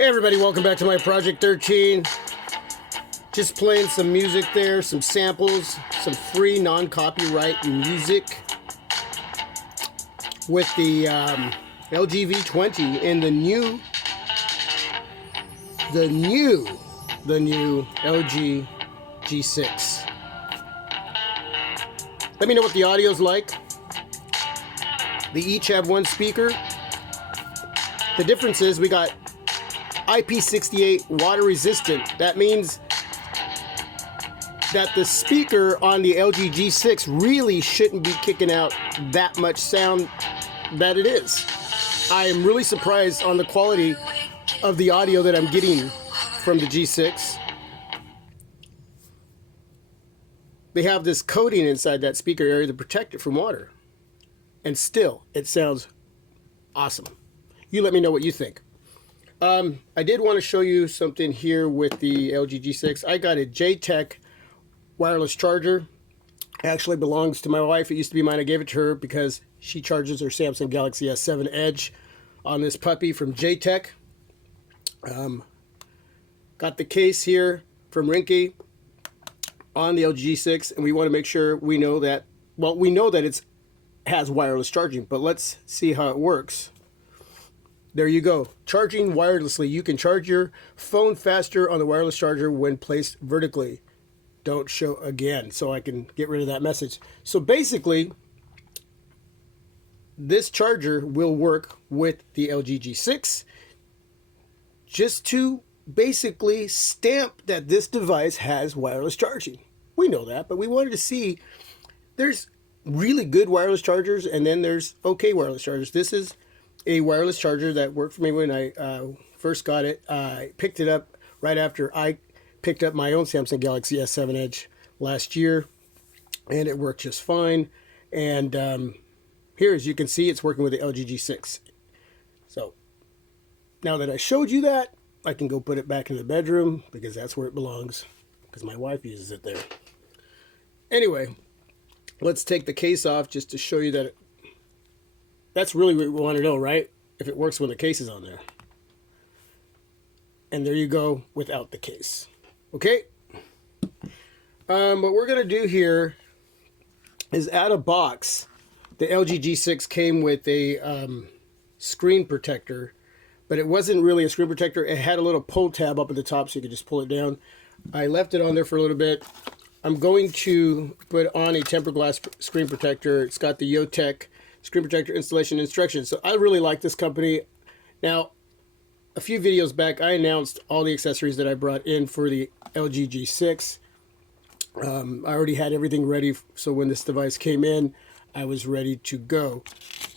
Hey everybody, welcome back to my Project 13. Just playing some music there, some samples, some free non-copyright music with the LG V20 and the new LG G6. Let me know what the audio's like. They each have one speaker. The difference is we got IP68 water resistant. That means that the speaker on the LG G6 really shouldn't be kicking out that much sound that it is. I am really surprised on the quality of the audio that I'm getting from the G6. They have this coating inside that speaker area to protect it from water. And still, it sounds awesome. You let me know what you think. I did want to show you something here with the LG G6. I got a JTech wireless charger. It actually belongs to my wife. It used to be mine. I gave it to her because she charges her Samsung Galaxy S7 Edge on this puppy from JTech. Got the case here from Rinke on the LG G6, and we want to make sure we know that, well, we know that it has wireless charging, but let's see how it works. There you go. Charging wirelessly. You can charge your phone faster on the wireless charger when placed vertically. Don't show again, so I can get rid of that message. So basically, this charger will work with the LG G6 just to basically stamp that this device has wireless charging. We know that, but we wanted to see, there's really good wireless chargers and then there's okay wireless chargers. This is a wireless charger that worked for me when I first got it. I picked it up right after I picked up my own Samsung Galaxy S7 Edge last year, and it worked just fine. And here, as you can see, it's working with the LG G6. So now that I showed you that, I can go put it back in the bedroom because that's where it belongs, because my wife uses it there. Anyway, let's take the case off just to show you that that's really what we want to know, right? If it works when the case is on there. And there you go without the case. Okay? What we're going to do here is out of box, the LG G6 came with a screen protector, but it wasn't really a screen protector. It had a little pull tab up at the top so you could just pull it down. I left it on there for a little bit. I'm going to put on a tempered glass screen protector. It's got the Yotech screen protector installation instructions. So I really like this company. Now, a few videos back, I announced all the accessories that I brought in for the LG G6. I already had everything ready, so when this device came in, I was ready to go.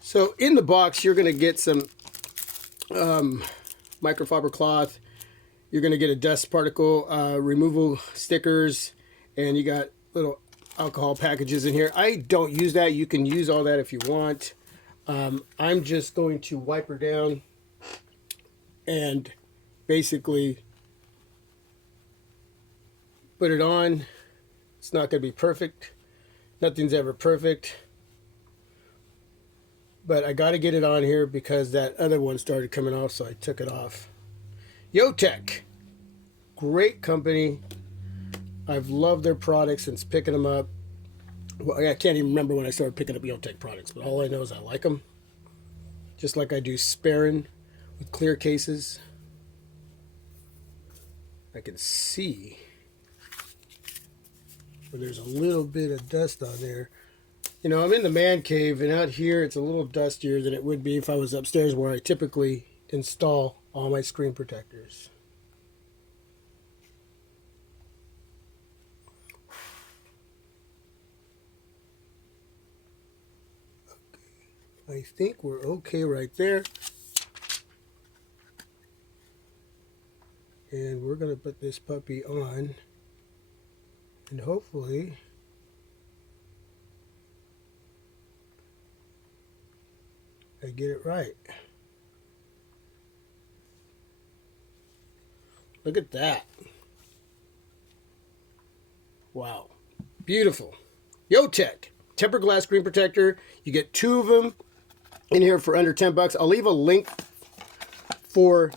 So in the box, you're going to get some microfiber cloth. You're going to get a dust particle removal stickers, and you got little alcohol packages in here. I don't use that. You can use all that if you want. I'm just going to wipe her down and basically put it on. It's not going to be perfect. Nothing's ever perfect. But I got to get it on here because that other one started coming off, so I took it off. Yotech, great company. I've loved their products since picking them up. Well, I can't even remember when I started picking up Yotech products, but all I know is I like them. Just like I do Sperrin with clear cases. I can see where there's a little bit of dust on there. You know, I'm in the man cave, and out here it's a little dustier than it would be if I was upstairs where I typically install all my screen protectors. Okay. I think we're okay right there. And we're going to put this puppy on, and hopefully I get it right. Look at that. Wow. Beautiful. Yotech tempered glass screen protector. You get 2 of them in here for under $10. I'll leave a link for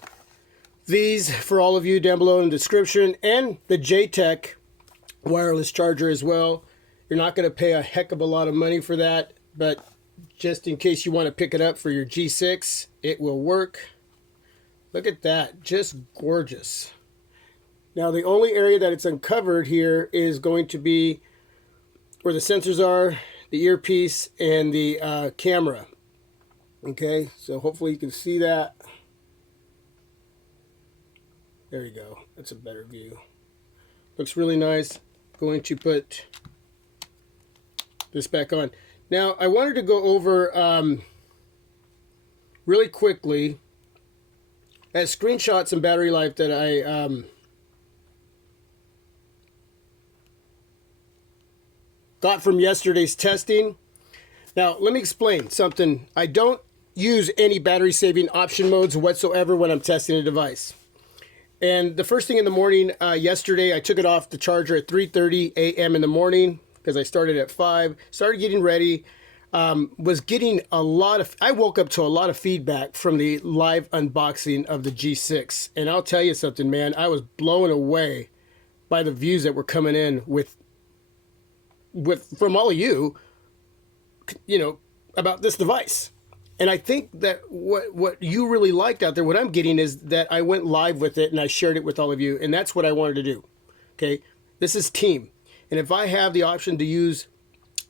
these for all of you down below in the description, and the JTech wireless charger as well. You're not going to pay a heck of a lot of money for that, but just in case you want to pick it up for your G6, it will work. Look at that, just gorgeous. Now the only area that it's uncovered here is going to be where the sensors are, the earpiece, and the camera. Okay, so hopefully you can see that. There you go, that's a better view. Looks really nice. Going to put this back on. Now I wanted to go over really quickly as screenshots and battery life that I got from yesterday's testing. Now let me explain something. I don't use any battery saving option modes whatsoever when I'm testing a device. And the first thing in the morning, yesterday, I took it off the charger at 3:30 a.m. in the morning because I started at 5. Started getting ready. Was getting a lot of... I woke up to a lot of feedback from the live unboxing of the G6. And I'll tell you something, man. I was blown away by the views that were coming in from all of you, you know, about this device. And I think that what you really liked out there, what I'm getting is that I went live with it and I shared it with all of you. And that's what I wanted to do. Okay. This is team. And if I have the option to use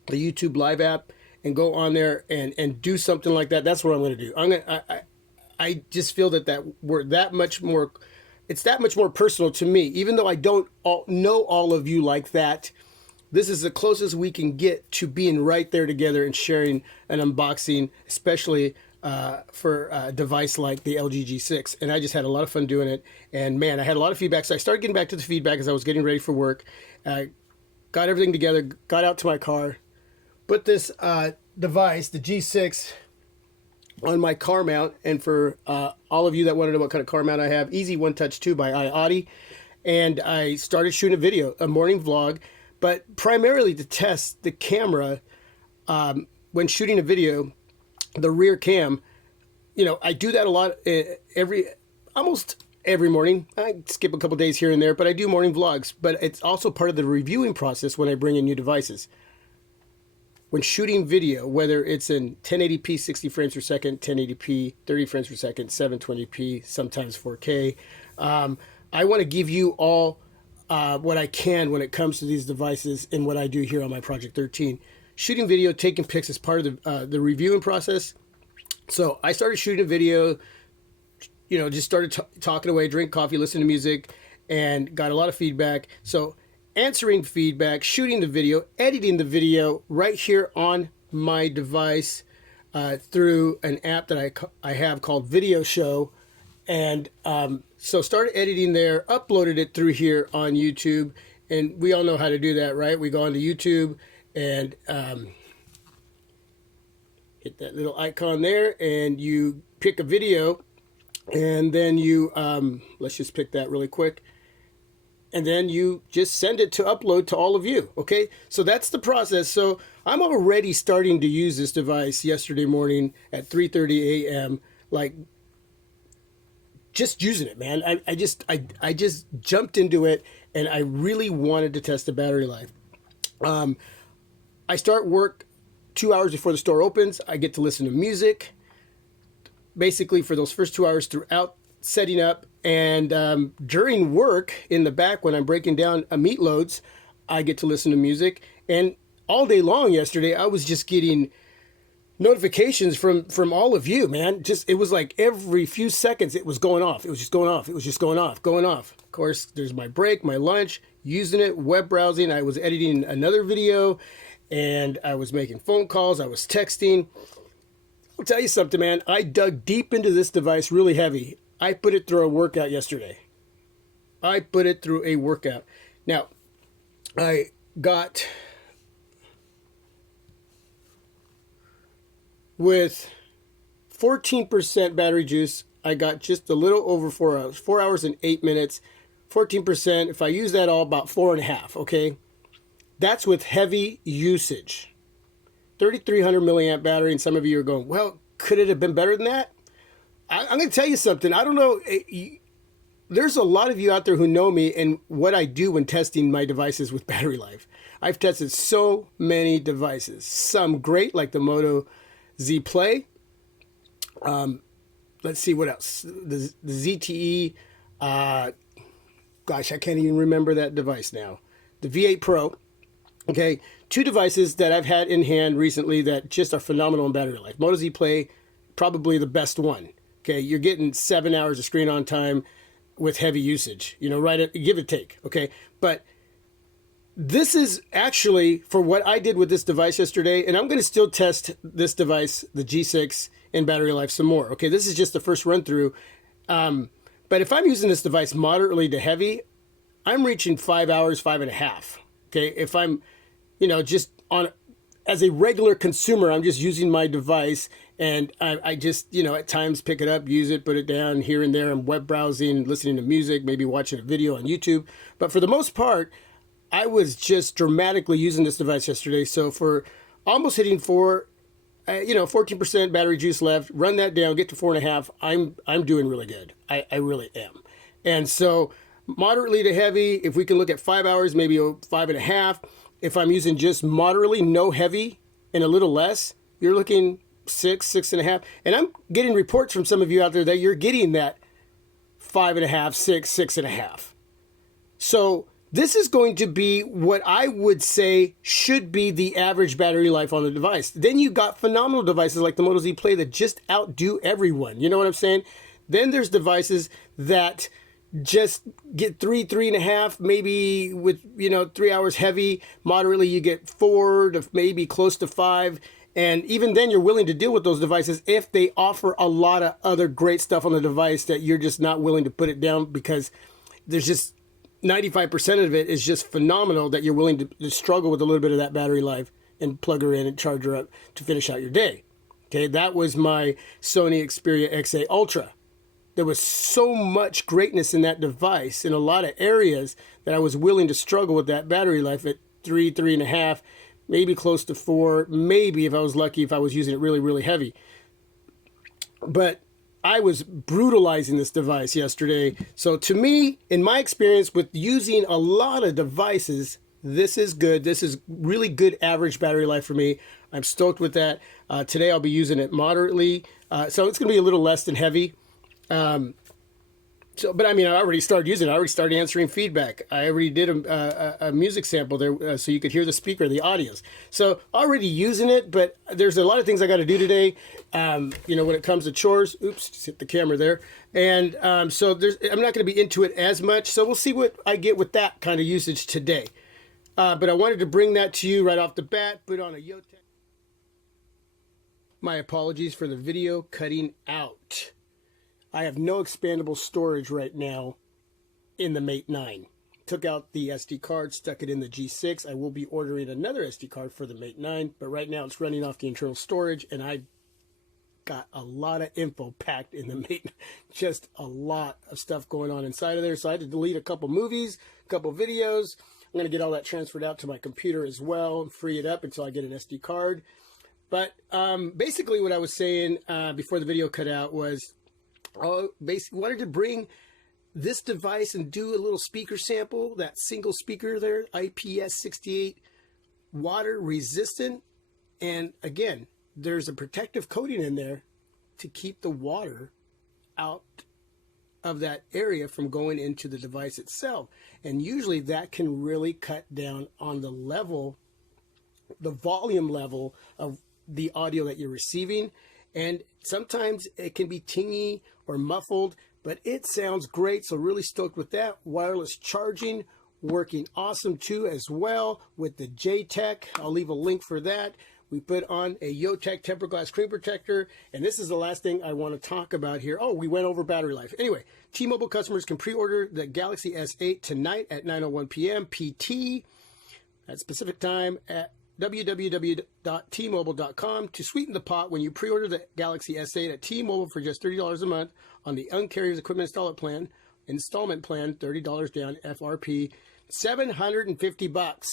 the YouTube live app and go on there and do something like that, that's what I'm going to do. I just feel that we're that much more, it's that much more personal to me, even though I don't know all of you like that. This is the closest we can get to being right there together and sharing an unboxing, especially for a device like the LG G6. And I just had a lot of fun doing it. And man, I had a lot of feedback. So I started getting back to the feedback as I was getting ready for work. Got everything together, got out to my car, put this device, the G6, on my car mount. And for all of you that want to know what kind of car mount I have, Easy One Touch 2 by iAudi. And I started shooting a video, a morning vlog, but primarily to test the camera when shooting a video, the rear cam. You know, I do that a lot almost every morning. I skip a couple days here and there, but I do morning vlogs. But it's also part of the reviewing process when I bring in new devices. When shooting video, whether it's in 1080p 60 frames per second, 1080p 30 frames per second, 720p, sometimes 4K, I want to give you all what I can when it comes to these devices and what I do here on my Project 13. Shooting video, taking pics is part of the reviewing process. So I started shooting a video, just started talking away, drink coffee, listen to music, and got a lot of feedback. So answering feedback, shooting the video, editing the video right here on my device through an app that I have called Video Show. And so started editing there, uploaded it through here on YouTube. And we all know how to do that, right? We go onto YouTube and hit that little icon there, and you pick a video, and then you, let's just pick that really quick. And then you just send it to upload to all of you, okay? So that's the process. So I'm already starting to use this device yesterday morning at 3:30 a.m., like just using it, man. I just jumped into it, and I really wanted to test the battery life. I start work 2 hours before the store opens. I get to listen to music, basically for those first 2 hours throughout setting up. And during work in the back, when I'm breaking down meat loads, I get to listen to music. And all day long yesterday, I was just getting notifications from all of you, man. It was like every few seconds it was going off. It was just going off. It was just going off, going off. Of course, there's my break, my lunch, using it, web browsing. I was editing another video, and I was making phone calls. I was texting. I'll tell you something, man. I dug deep into this device really heavy. I put it through a workout yesterday. I put it through a workout. Now, I got, with 14% battery juice, I got just a little over 4 hours. 4 hours and 8 minutes. 14%, if I use that all, about 4.5, okay? That's with heavy usage. 3,300 milliamp battery, and some of you are going, well, could it have been better than that? I'm going to tell you something. I don't know. There's a lot of you out there who know me and what I do when testing my devices with battery life. I've tested so many devices. Some great, like the Moto Z Play. Let's see what else. The ZTE. Gosh, I can't even remember that device now. The V8 Pro. Okay, two devices that I've had in hand recently that just are phenomenal in battery life. Moto Z Play, probably the best one. Okay, you're getting 7 hours of screen on time with heavy usage, right? Give or take, okay? But this is actually for what I did with this device yesterday, and I'm going to still test this device, the G6, in battery life some more. Okay, this is just the first run through. But if I'm using this device moderately to heavy, I'm reaching 5 hours, 5.5. Okay, if I'm, just on as a regular consumer, I'm just using my device, and I just, at times pick it up, use it, put it down here and there. I'm web browsing, listening to music, maybe watching a video on YouTube. But for the most part, I was just dramatically using this device yesterday. So for almost hitting 14% battery juice left, run that down, get to 4.5. I'm doing really good. I really am. And so moderately to heavy, if we can look at 5 hours, maybe 5.5. If I'm using just moderately, no heavy, and a little less, you're looking 6.5. And I'm getting reports from some of you out there that you're getting that 5.5, 6.5. So this is going to be what I would say should be the average battery life on the device. Then you got phenomenal devices like the Moto Z Play that just outdo everyone. You know what I'm saying? Then there's devices that just get 3.5, maybe with 3 hours heavy. Moderately, you get 4 to maybe close to 5. And even then, you're willing to deal with those devices if they offer a lot of other great stuff on the device that you're just not willing to put it down, because there's just 95% of it is just phenomenal that you're willing to struggle with a little bit of that battery life and plug her in and charge her up to finish out your day. Okay, that was my Sony Xperia XA Ultra. There was so much greatness in that device in a lot of areas that I was willing to struggle with that battery life at 3.5, maybe close to 4, maybe if I was lucky, if I was using it really, really heavy. But I was brutalizing this device yesterday. So to me, in my experience with using a lot of devices, this is good. This is really good average battery life for me. I'm stoked with that. Today I'll be using it moderately. So it's going to be a little less than heavy. So, but I mean, I already started using it. I already started answering feedback. I already did a music sample there so you could hear the speaker, the audios. So already using it, but there's a lot of things I got to do today. When it comes to chores, oops, just hit the camera there. And so I'm not going to be into it as much. So we'll see what I get with that kind of usage today. But I wanted to bring that to you right off the bat, put on a Yotech. My apologies for the video cutting out. I have no expandable storage right now in the Mate 9. Took out the SD card, stuck it in the G6. I will be ordering another SD card for the Mate 9, but right now it's running off the internal storage, and I got a lot of info packed in the Mate. Just a lot of stuff going on inside of there. So I had to delete a couple movies, a couple videos. I'm going to get all that transferred out to my computer as well and free it up until I get an SD card. But basically what I was saying before the video cut out was basically wanted to bring this device and do a little speaker sample, that single speaker there, IPS68 water resistant. And again, there's a protective coating in there to keep the water out of that area from going into the device itself. And usually that can really cut down on the level, the volume level of the audio that you're receiving. And sometimes it can be tingy or muffled, but it sounds great. So really stoked with that. Wireless charging working awesome too as well with the J-Tech. I'll leave a link for that. We put on a Yotech tempered glass screen protector, and this is the last thing I want to talk about here. Oh, we went over battery life. Anyway, T-Mobile customers can pre-order the Galaxy S8 tonight at 9:01 p.m. PT at specific time at www.tmobile.com. To sweeten the pot, when you pre-order the Galaxy S8 at T-Mobile for just $30 a month on the Uncarriers Equipment installment plan, $30 down, FRP, $750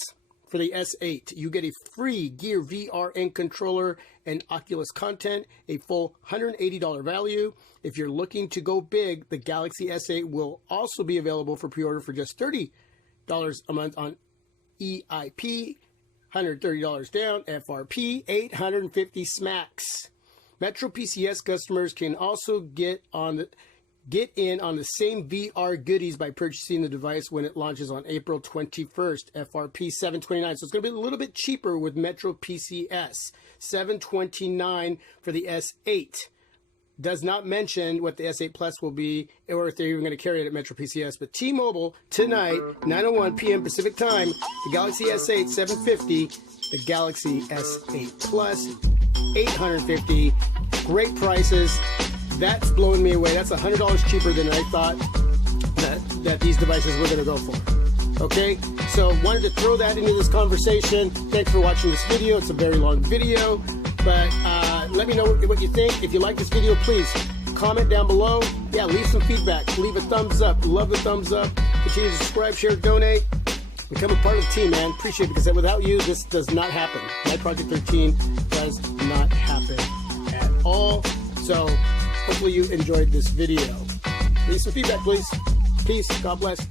for the S8. You get a free Gear VR and controller and Oculus content, a full $180 value. If you're looking to go big, the Galaxy S8 will also be available for pre-order for just $30 a month on EIP, $130 down, FRP, $850 smacks. Metro PCS customers can also get in on the same VR goodies by purchasing the device when it launches on April 21st, FRP $729. So it's going to be a little bit cheaper with Metro PCS, $729 for the S8. Does not mention what the S8 Plus will be, or if they're even going to carry it at Metro PCS. But T-Mobile tonight, 9:01 p.m. Pacific time, the Galaxy S8 $750, the Galaxy S8 Plus $850. Great prices. That's blowing me away. That's $100 cheaper than I thought that these devices were going to go for. Okay, so wanted to throw that into this conversation. Thanks for watching this video. It's a very long video, but let me know what you think. If you like this video, please comment down below. Yeah, leave some feedback. Leave a thumbs up. Love the thumbs up. Continue to subscribe, share, donate. Become a part of the team, man. Appreciate it, because without you, this does not happen. My Project 13 does not happen at all. So hopefully you enjoyed this video. Leave some feedback, please. Peace. God bless.